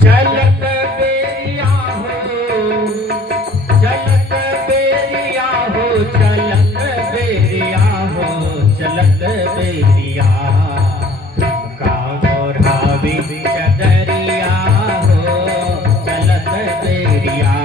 चलत बेरिया हो, चलत बेरिया हो, चलत बेरिया हो, चलत बेरिया का ओढ़ावे चदरिया हो, चलत बेरिया।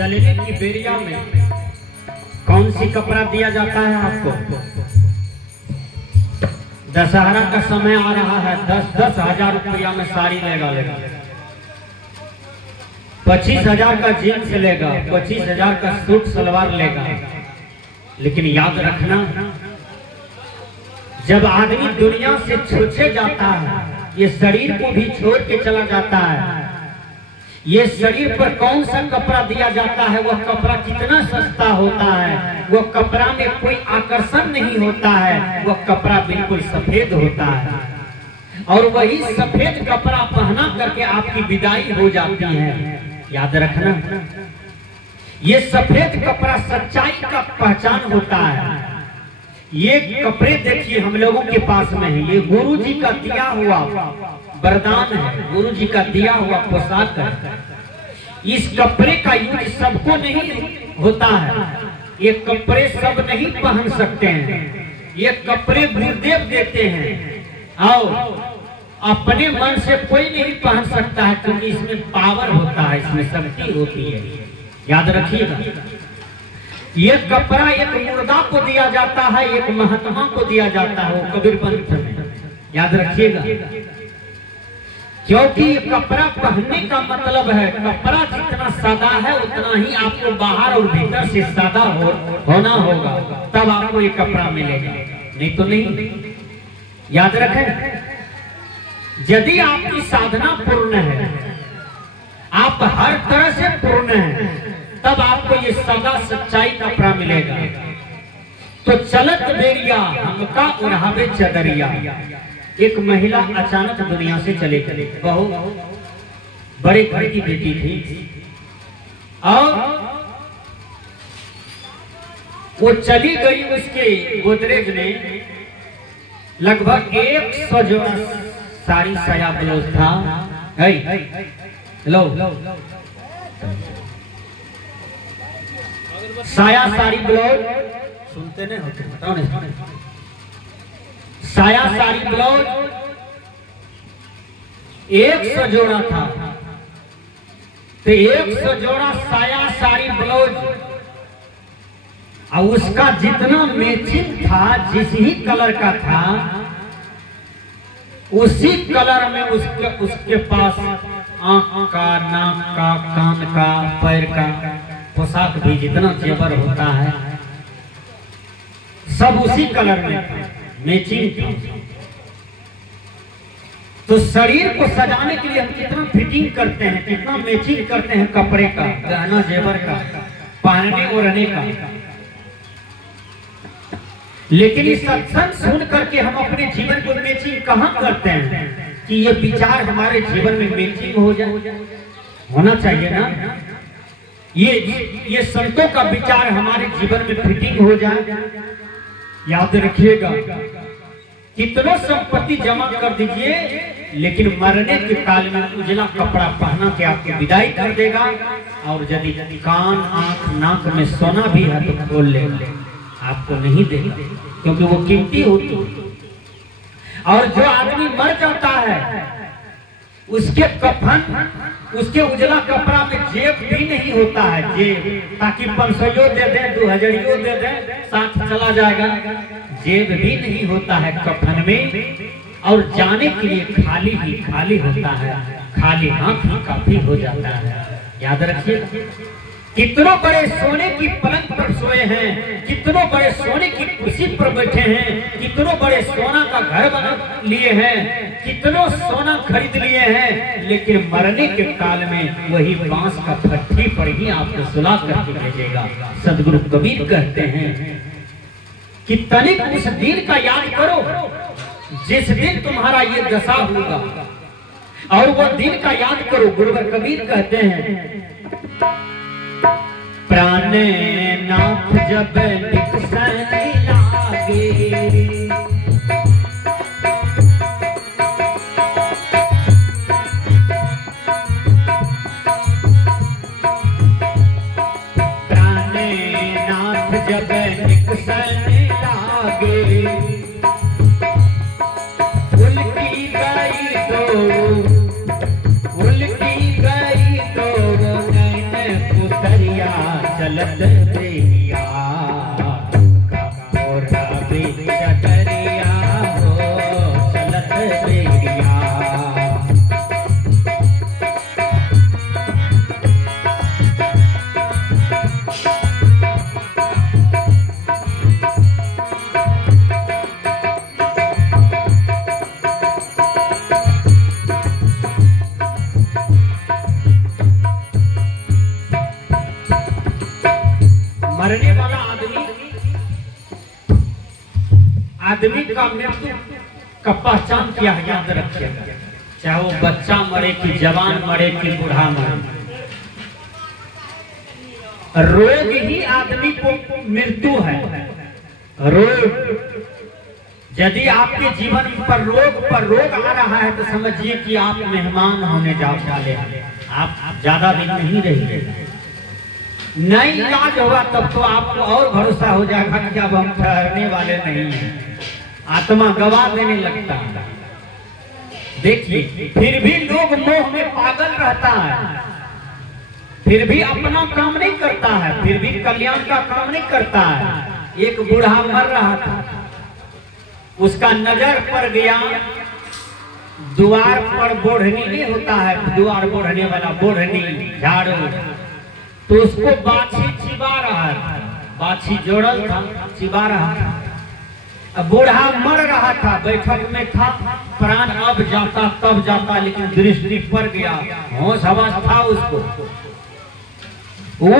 चलने की बेरिया में कौन सी कपड़ा दिया जाता है आपको? दशहरा का समय आ रहा है, 10-10 हजार रुपया में साड़ी लेगा, 25,000 का जीन्स लेगा, 25,000 का सूट सलवार लेगा। लेकिन याद रखना, जब आदमी दुनिया से छूटे जाता है, ये शरीर को भी छोड़ के चला जाता है, ये शरीर पर कौन सा कपड़ा दिया जाता है? वह कपड़ा कितना सस्ता होता है, वह कपड़ा में कोई आकर्षण नहीं होता है, वह कपड़ा बिल्कुल सफेद होता है। और वही सफेद कपड़ा पहना करके आपकी विदाई हो जाती है। याद रखना, ये सफेद कपड़ा सच्चाई का पहचान होता है। ये कपड़े देखिए हम लोगों के पास में है, ये गुरु जी का दिया हुआ वरदान है, गुरु जी का दिया हुआ पोशाक है। इस कपड़े का यूज सबको नहीं होता है, ये कपड़े सब नहीं पहन सकते हैं। ये कपड़े गुरुदेव देते हैं और अपने मन से कोई नहीं पहन सकता है, क्योंकि इसमें पावर होता है, इसमें शक्ति होती है। याद रखिएगा, ये कपड़ा एक मुर्दा को दिया जाता है, एक महात्मा को दिया जाता है, वो कबीर पंथ में। याद रखिएगा, क्योंकि कपड़ा पहनने का मतलब है, कपड़ा जितना सादा है उतना ही आपको बाहर और भीतर से सादा होना होगा, तब आपको ये कपड़ा मिलेगा, नहीं तो नहीं। याद रखें, यदि आपकी साधना पूर्ण है, आप हर तरह से पूर्ण हैं, तब आपको ये सदा सच्चाई कपड़ा मिलेगा। तो चलत बेरिया हमका ओढ़ावे चदरिया। एक महिला अचानक दुनिया से चले गई, बहुत बड़े घर की बेटी थी, और वो चली गई। उसके गोदरेज में लगभग 100 जोड़ा साड़ी साया ब्लाउज था। हेलो, साया साड़ी ब्लाउज सुनते नहीं होते, बताओ नहीं। साया साड़ी ब्लाउज 100 जोड़ा था, तो 100 जोड़ा साया साड़ी ब्लाउज, और उसका जितना मैचिंग था, जिस ही कलर का था, उसी कलर में उसके पास आंख का, नाक का, कान का, पैर का पोशाक भी जितना जेवर होता है, सब उसी कलर में मैचिंग। तो शरीर को सजाने के लिए हम कितना फिटिंग करते हैं, कितना मैचिंग करते हैं कपड़े का, गहना जेवर का, पहनने ओढ़ने का। लेकिन इस सत्संग सुन करके हम अपने जीवन को मैचिंग कहाँ करते हैं कि ये विचार हमारे जीवन में मैचिंग हो जाए? होना चाहिए ना, ये संतों का विचार हमारे जीवन में फिटिंग हो जाए। याद रखिएगा, कितनों संपत्ति जमा कर दीजिए, लेकिन मरने के काल में उजला कपड़ा पहना के आपकी विदाई कर देगा। और यदि कान, आंख, नाक में सोना भी है तो खोल लेगा, आपको नहीं देगा, क्योंकि वो कीमती होती है। और जो आदमी मर जाता है, उसके कफन, उसके उजला कपड़ा में जेब भी नहीं होता है, जेब, ताकि 500 दे दे, 2000 दे दे, साथ चला जाएगा। जेब भी नहीं होता है कफन में, और जाने के लिए खाली ही खाली होता है, खाली हाथ ही काफी हो जाता है। याद रखिए, कितनों बड़े सोने की पलंग पर सोए हैं, कितनों बड़े सोने की कुर्सी पर बैठे हैं, कितनों बड़े सोना का घर बना लिए हैं, कितनों सोना खरीद लिए हैं, लेकिन मरने के काल में वही बांस का फट्टी पर ही आपको सुला करके भेजेगा। सदगुरु कबीर कहते हैं, कि तनिक उस दिन का याद करो जिस दिन तुम्हारा ये दशा होगा, और वो दिन का याद करो। गुरुवर कबीर कहते हैं, प्राणे नाथ जब निकसन लागे, जब निकसन लागे, उल्टी गई तो नैन पुतरिया चलत देहिया, मोरा भी चटरिया हो चलत देहिया। मरने वाला आदमी का मृत्यु का पहचान क्या है, याद रखिएगा। चाहे वो बच्चा मरे कि जवान मरे कि बूढ़ा मरे, रोग ही आदमी को मृत्यु है। रोग, यदि आपके जीवन पर रोग आ रहा है तो समझिए कि आप मेहमान होने जा वाले हैं, आप ज्यादा दिन नहीं रहेंगे। नहीं इलाज होगा तब तो आपको और भरोसा हो जाएगा कि अब हम ठहरने वाले नहीं हैं, आत्मा गवा देने लगता है। देखिए, फिर भी लोग मोह में पागल रहता है, फिर भी अपना काम नहीं करता है, फिर भी कल्याण का काम नहीं करता है। एक बूढ़ा मर रहा था, उसका नजर पड़ गया द्वार पर बोढ़नी नहीं होता है, द्वार बोढ़ने वाला बोढ़नी झाड़ू, तो उसको बाछी चिबा रहा था, बाछी जोड़ल था, चिबा रहा था। अब बूढ़ा मर रहा था, बैठक में था, प्राण अब जाता तब जाता, लेकिन दृष्टि पड़ गया, होश हवास था उसको। वो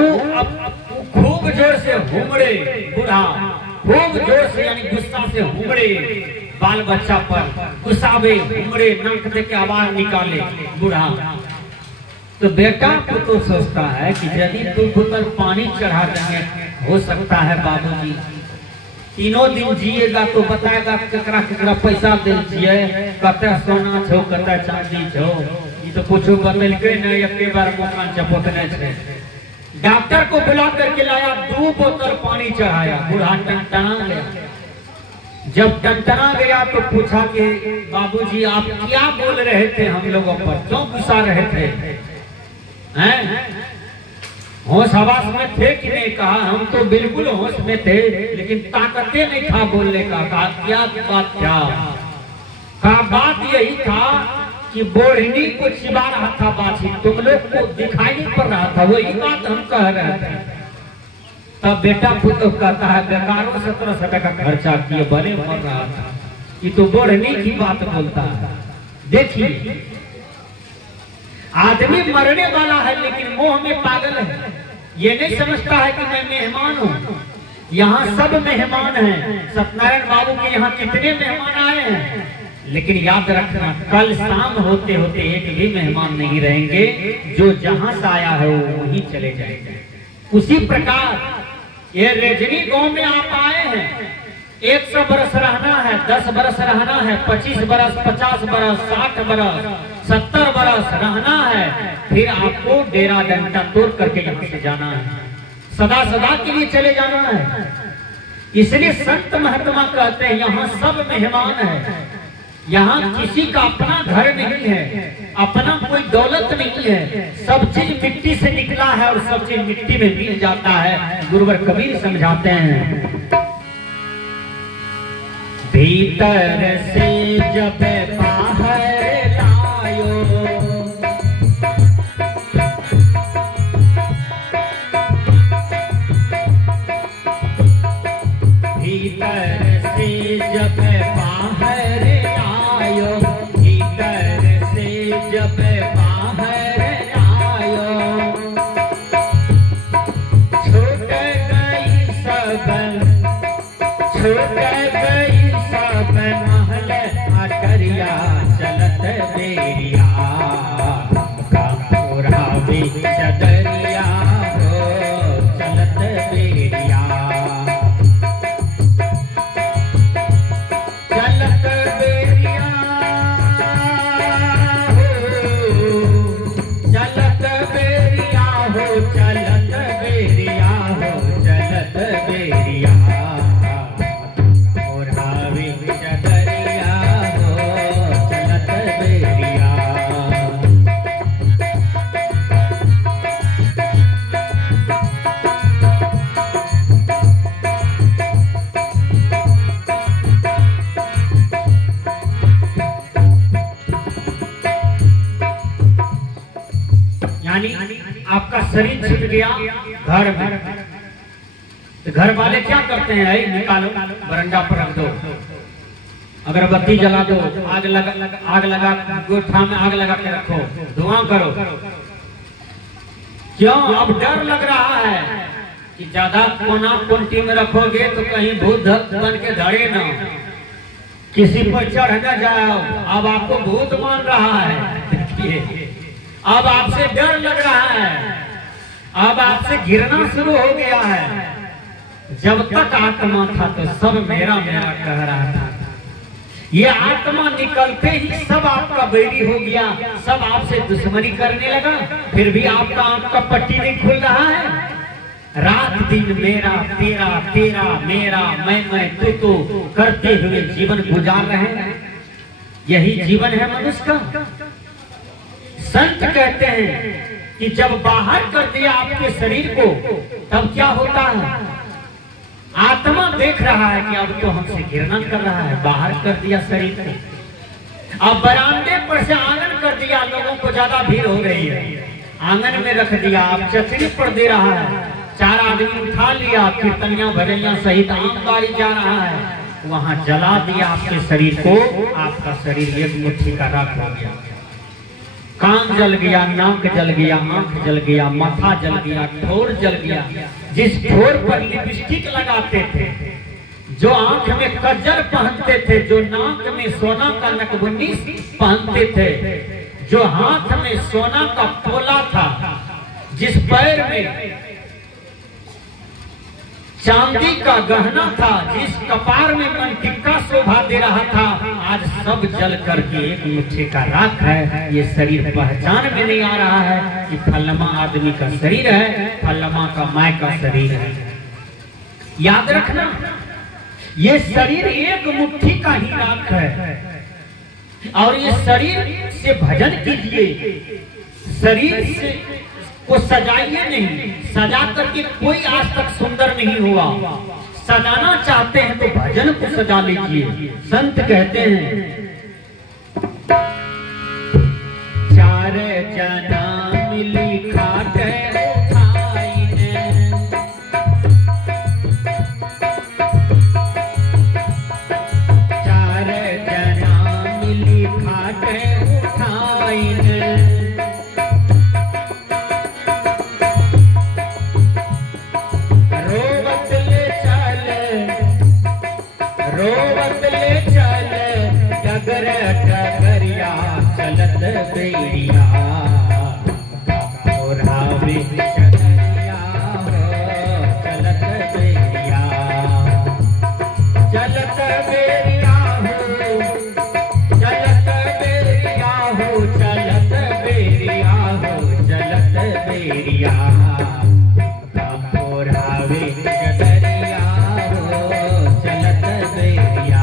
खूब जोर से हुमड़े, बूढ़ा खूब जोर से यानी गुस्सा से हुमड़े, बाल बच्चा पर गुस्सावे, हुमड़े, नाक से के आवाज निकाले बूढ़ा। तो बेटा को तो सोचता है कि यदि तुम पर पानी चढ़ा देंगे, हो सकता है बाबूजी 3 दिन जिएगा तो बताएगा केकरा केकरा पैसा दीजिए, कते सोना छो कते चांदी छो, ये तो कुछ बदलके नहीं, एक बार मकान चपकने छे। डॉक्टर को बुला करके लाया, 2 बोतल पानी चढ़ाया, बूढ़ा टनटना गया। जब टनटना गया तो पूछा कि बाबूजी आप क्या बोल रहे थे हम लोगों पर, क्यों गुस्सा रहे थे, हैं? होश हवास में थे कि नहीं? कहा हम तो बिल्कुल होश में थे, लेकिन ताकते नहीं था बोलने का। कहा क्या बात, क्या कहा? बात यही था कि बोढ़नी को चिबा रहा था बाछी, तुम लोग को दिखाई नहीं पड़ रहा था, वही बात हम कह रहे थे। तब बेटा पुत्र कहता है बेकारों 1700 का खर्चा किए बने मर रहा था, ये तो बोढ़नी की बात बोलता है। देखिए, आदमी मरने वाला है लेकिन मोह में पागल है, ये नहीं समझता है कि मैं मेहमान हूँ। यहाँ सब मेहमान हैं, सत्यनारायण बाबू के यहाँ कितने मेहमान आए हैं, लेकिन याद रखना कल शाम होते होते एक भी मेहमान नहीं रहेंगे, जो जहाँ से आया है वो वहीं चले जाएंगे। उसी प्रकार ये रजनी गांव में आप आए हैं, 100 बरस रहना है, 10 बरस रहना है, 25 बरस, 50 बरस, 60 बरस, 70 बरस रहना है, फिर आपको डेरा डंडा तोड़ करके यहाँ से जाना है, सदा सदा के लिए चले जाना है। इसलिए संत महात्मा कहते हैं यहाँ सब मेहमान है, यहाँ किसी का अपना घर नहीं है, अपना कोई दौलत नहीं है, सब चीज मिट्टी से निकला है और सब चीज मिट्टी में मिल जाता है। गुरुवर कबीर समझाते हैं, भीतर से जब बाहर लायो, भीतर से जब बाहर लायो, भीतर से जब बाहर लायो, छूट गई सब छोड़ गई सब महल अटरिया चलत बेरिया उड़ावे चदरिया हो चलत बेरिया चलत बेरिया चलत बेरिया हो चलत बेरिया हो चलत बेरिया उड़ावे चदरिया हो चलत बेरिया। यानी आपका शरीर छिप गया घर में, तो घर वाले क्या करते हैं? निकालो बरंडा पर रख दो, अगरबत्ती जला दो, आग लगा गोठा में आग लगा के रखो, धुआं करो। क्यों? अब डर लग रहा है कि ज्यादा कोना कोंटी में रखोगे तो कहीं भूत बन के धड़े ना, किसी पर चढ़ न जाओ। अब आपको भूत मान रहा है, देखिए अब आपसे डर लग रहा है, अब आपसे गिरना शुरू हो गया है। जब तक आत्मा था तो सब मेरा मेरा कह रहा था, ये आत्मा निकलते ही सब आपका बैरी हो गया, सब आपसे दुश्मनी करने लगा। फिर भी आपका आंख का पट्टी नहीं खुल रहा है। रात दिन मेरा तेरा तेरा मेरा मैं तू करते हुए जीवन गुजार रहे हैं। यही जीवन है मनुष्य का। संत कहते हैं कि जब बाहर कर दिया आपके शरीर को तब क्या होता है? आत्मा देख रहा है कि अब तो हमसे घृणा कर रहा है, बाहर कर दिया शरीर को। अब बरामदे पर से आंगन कर दिया, लोगों को ज्यादा भीड़ हो रही है, आंगन में रख दिया, अब चचरी पर दे रहा है, 4 आदमी उठा लिया, कीर्तनियां भजनियां सहित आम बारी जा रहा है, वहां जला दिया आपके शरीर को। आपका शरीर एक मुट्ठी का राख हो गया। कान जल गया, नाक जल गया, आंख जल गया, माथा जल गया, ठोर जल गया। जिस ठोर पर लिपस्टिक लगाते थे, जो आंख में कज्जल पहनते थे, जो नाक में सोना का नकबुन्नी पहनते थे, जो हाथ में सोना का पोला था, जिस पैर में चांदी का गहना था, जिस कपार में मनटिक्का शोभा दे रहा था, आज सब जल करके एक मुट्ठी का राख है। ये शरीर पहचान में नहीं आ रहा है कि फलमा आदमी का शरीर है, फलमा का माय का शरीर है। याद रखना, ये शरीर एक मुट्ठी का ही राख है। और ये शरीर से भजन कीजिए, शरीर से को सजाइए नहीं। सजा करके कोई आज तक सुंदर नहीं हुआ। सजाना चाहते हैं तो भजन को सजा लीजिए। संत कहते हैं, 4 जना मिली खाटे उठाईने, 4 जना मिली खाटे उठाईने, रोवत ले चल डगर डगरिया चलत बेरिया उड़ावे चदरिया हो चलत बेरिया। चलत बेरिया हो चलत बेरिया हो चलत बेरिया हो चलत बेरिया उड़ावे चदरिया हो चलत बेरिया।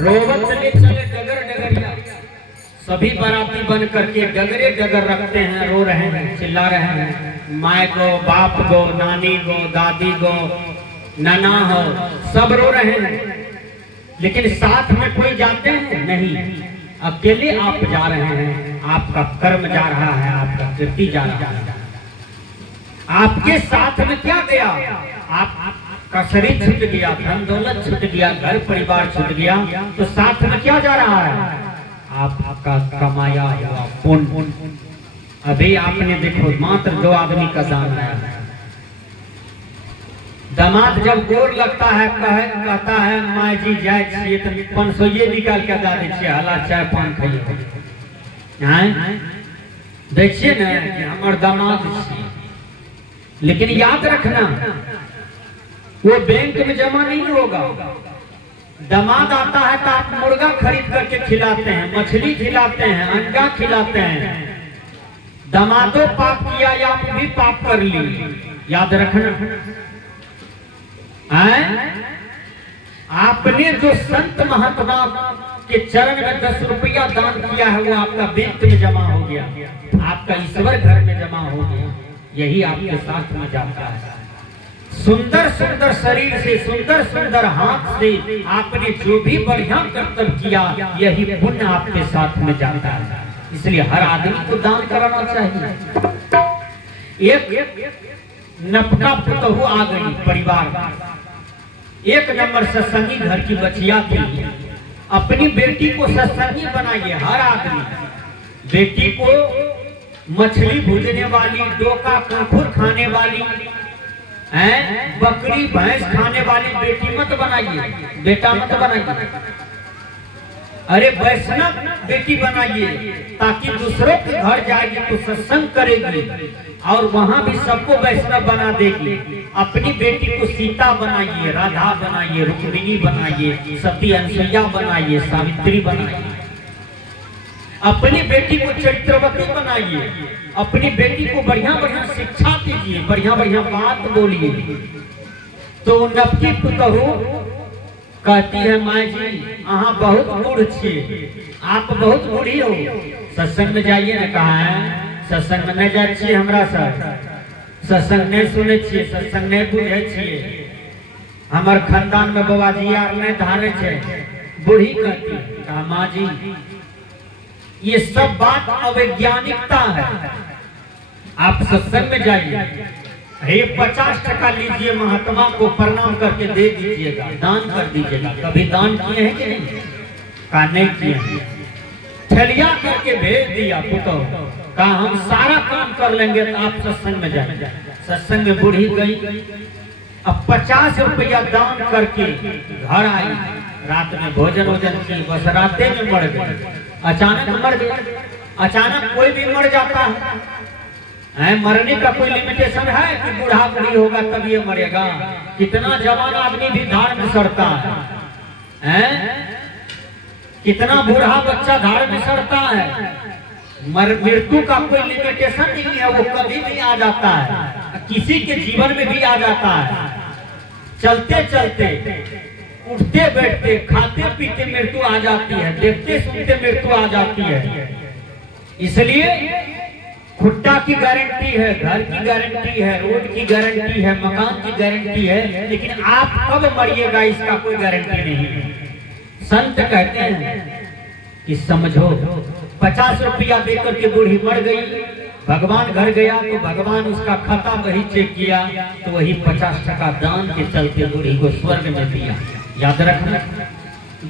रोवत ले चले डगर डगरिया। सभी बाराती बन करके डगरे डगर रखते हैं, रो रहे हैं, चिल्ला रहे हैं। माए गो, बाप गो, नानी गो, दादी गो, नाना हो, सब रो रहे हैं। लेकिन साथ में कोई जाते हैं नहीं, अकेले आप जा रहे हैं। आपका कर्म जा रहा है, आपका कीर्ति जा रहा है। आपके साथ में क्या गया? आपका शरीर छूट गया, धन दौलत छूट गया, घर परिवार छूट गया, तो साथ में क्या जा रहा है? आपका कमाया हुआ पुण्य। अभी आपने देखो मात्र 2 आदमी का दान आया। दामाद जब गोर लगता है कहता है माँ जी जाए छिए तो 500 निकाल के दा दी छिए, हला चाय पान खाइए। देखिए ना कि हमार दामाद छिए, लेकिन याद रखना वो बैंक में जमा नहीं होगा। दामाद आता है तो आप मुर्गा खरीद करके खिलाते हैं, मछली खिलाते हैं, अंडा खिलाते हैं। दामादो पाप किया या आप भी पाप कर ली, याद रखना। आपने जो संत महात्मा के चरण में 10 रुपया दान किया है वो आपका बैंक में जमा हो गया, आपका ईश्वर घर में जमा हो गया। यही आपके साथ में जाता है। सुंदर सुंदर शरीर से, सुंदर सुंदर हाथ से आपने जो भी बढ़िया कर्तव्य किया, यही पुण्य आपके साथ में जाता है। इसलिए हर आदमी को दान कराना चाहिए। एक नपका पुतहू आ गई परिवार, 1 नंबर सत्संगी घर की बचिया थी। अपनी बेटी को सत्संगी बनाइए। हर आदमी बेटी को मछली भूजने वाली, डोका कांकुर खाने वाली, बकरी भैंस खाने वाली बेटी मत बनाइए, बेटा मत बनाइए। अरे वैष्णव बेटी बनाइए, ताकि दूसरों के घर जाएगी तो सत्संग करेगी और वहां भी सबको वैष्णव बना देगी। अपनी बेटी को सीता बनाइए, राधा बनाइए, रुक्मिणी बनाइए, सती अनसुईया बनाइए, सावित्री बनाइए। अपनी बेटी को चरित्रवती बनाइए, अपनी बेटी को बढ़िया बढ़िया शिक्षा दीजिए, बढ़िया बढ़िया बात बोलिए। तो नवकी पुतहू कहती है माँ जी अहाँ बहुत बूढ़ छे, आप बहुत बूढ़ी हो, सत्संग में जाइए न। कहा है सत्संग में नहीं जाए छे, हमरा सत्संग नहीं सुने छे, सत्संग नहीं बुझे छे, हमार खानदान में बाबाजी यार नहीं धारे छे। बूढ़ी कहती है, कहा माँ जी ये सब बात अवैज्ञानिकता है, आप सत्संग में जाइए। 50 टका लीजिए, महात्मा को प्रणाम करके दे दीजिएगा, दान कर दीजिएगा। कभी दान किए हैं कि नहीं? कहा नहीं किए हैं। ठलिया करके भेज दिया पुतौ, कहा हम सारा काम कर लेंगे तो आप सत्संग में जाए। सत्संग में बूढ़ी गई, अब 50 रुपया दान करके घर आई। रात में भोजन वोजन की, बस राते में मर गई। अचानक मर गई। अचानक कोई भी मर जाता है, मरने का कोई लिमिटेशन है कि बूढ़ा बूढ़ी होगा तब ये मरेगा? कितना जवान आदमी भी धार में सड़ता है, कितना बूढ़ा बच्चा धार में सड़ता है। मृत्यु का कोई लिमिटेशन नहीं है, वो कभी भी आ जाता है, किसी के जीवन में भी आ जाता है। चलते चलते, उठते बैठते, खाते पीते मृत्यु आ जाती है, देखते सुनते मृत्यु आ जाती है। इसलिए खुट्टा की गारंटी है, घर की गारंटी है, रोड की गारंटी है, मकान की गारंटी है, लेकिन आप कब मरिएगा इसका कोई गारंटी नहीं है। संत कहते हैं कि समझो 50 रुपया देकर के बूढ़ी मर गई, भगवान घर गया तो भगवान उसका खाता वही चेक किया तो वही 50 टका दान के चलते बूढ़ी को स्वर्ग में दिया। याद रखना,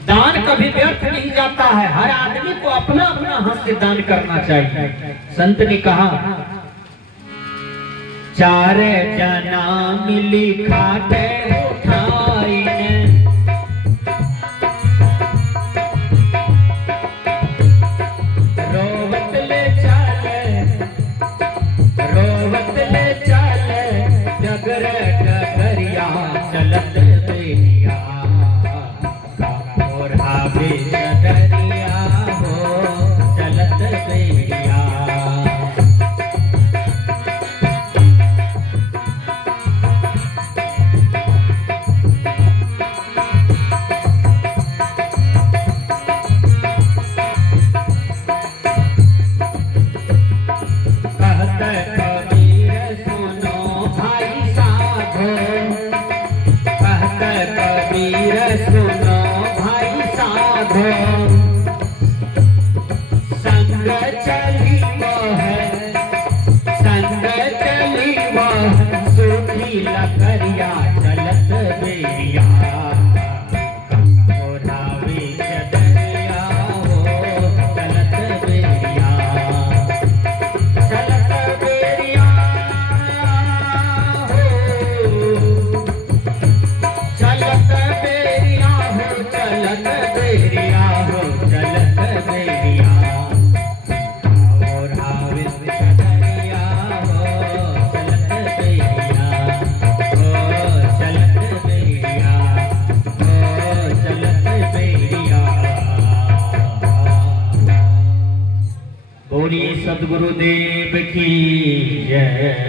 दान कभी व्यर्थ नहीं जाता है। हर आदमी को अपना अपना हाथ से दान करना चाहिए। संत ने कहा 4 जना मिली खाते उठाई ने, रोवत ले चाले डगर डगरिया चलत बेरिया, और आवे डगरिया हो चलत बेरिया। चदरिया चलत बेरिया ओढ़ावे चदरिया हो चलत बेरिया चलत बेरिया हो चलत बेरिया हो चलत बेरिया हो चलत बेरिया ओढ़ावे चदरिया हो चलत बेरिया हो चलत बेरिया हो चलत बेरिया। बोलिए सद्गुरुदेव की जय।